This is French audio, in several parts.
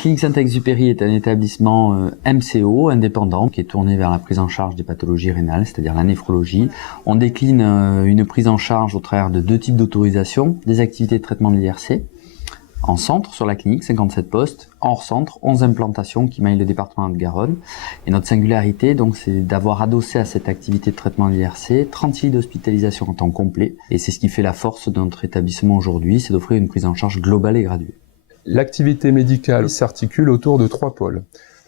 clinique Saint-Exupéry est un établissement MCO indépendant qui est tourné vers la prise en charge des pathologies rénales, c'est-à-dire la néphrologie. On décline une prise en charge au travers de 2 types d'autorisation, des activités de traitement de l'IRC, en centre sur la clinique, 57 postes, hors centre, 11 implantations qui maillent le département de Garonne. Et notre singularité, donc, c'est d'avoir adossé à cette activité de traitement de l'IRC 36 d'hospitalisation en temps complet. Et c'est ce qui fait la force de notre établissement aujourd'hui, c'est d'offrir une prise en charge globale et graduée. L'activité médicale s'articule autour de 3 pôles.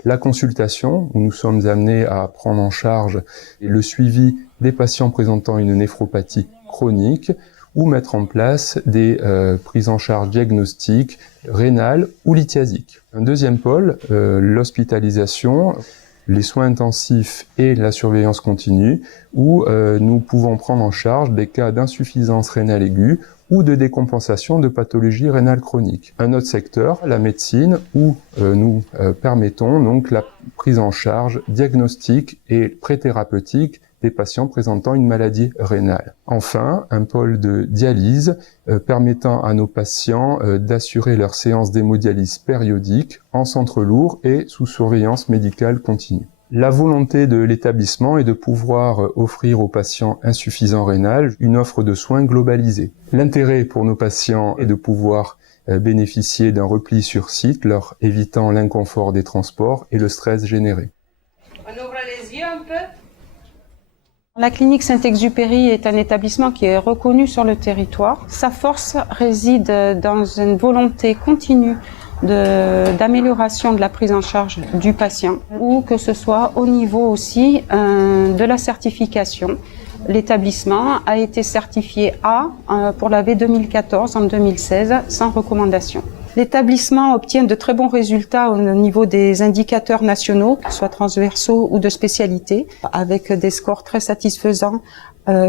La consultation, où nous sommes amenés à prendre en charge le suivi des patients présentant une néphropathie chronique, ou mettre en place des prises en charge diagnostiques rénales ou lithiasiques. Un deuxième pôle, l'hospitalisation, les soins intensifs et la surveillance continue, où nous pouvons prendre en charge des cas d'insuffisance rénale aiguë ou de décompensation de pathologies rénales chroniques. Un autre secteur, la médecine, où nous permettons donc la prise en charge diagnostique et pré-thérapeutique des patients présentant une maladie rénale. Enfin, un pôle de dialyse permettant à nos patients d'assurer leur séance d'hémodialyse périodique en centre lourd et sous surveillance médicale continue. La volonté de l'établissement est de pouvoir offrir aux patients insuffisants rénal une offre de soins globalisée. L'intérêt pour nos patients est de pouvoir bénéficier d'un repli sur site, leur évitant l'inconfort des transports et le stress généré. On ouvre les yeux un peu. La clinique Saint-Exupéry est un établissement qui est reconnu sur le territoire. Sa force réside dans une volonté continue d'amélioration de la prise en charge du patient, ou que ce soit au niveau aussi de la certification. L'établissement a été certifié A pour la V 2014 en 2016 sans recommandation. L'établissement obtient de très bons résultats au niveau des indicateurs nationaux, soit transversaux ou de spécialité, avec des scores très satisfaisants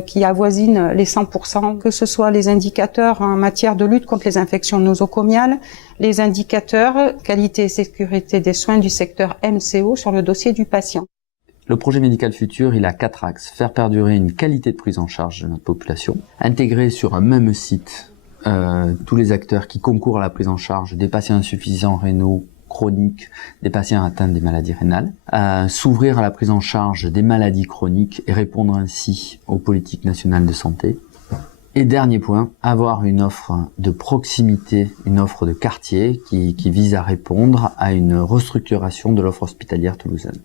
qui avoisinent les 100%, que ce soit les indicateurs en matière de lutte contre les infections nosocomiales, les indicateurs qualité et sécurité des soins du secteur MCO sur le dossier du patient. Le projet médical futur, il a 4 axes. Faire perdurer une qualité de prise en charge de notre population, intégrer sur un même site tous les acteurs qui concourent à la prise en charge des patients insuffisants rénaux chroniques, des patients atteints des maladies rénales, s'ouvrir à la prise en charge des maladies chroniques et répondre ainsi aux politiques nationales de santé. Et dernier point, avoir une offre de proximité, une offre de quartier qui vise à répondre à une restructuration de l'offre hospitalière toulousaine.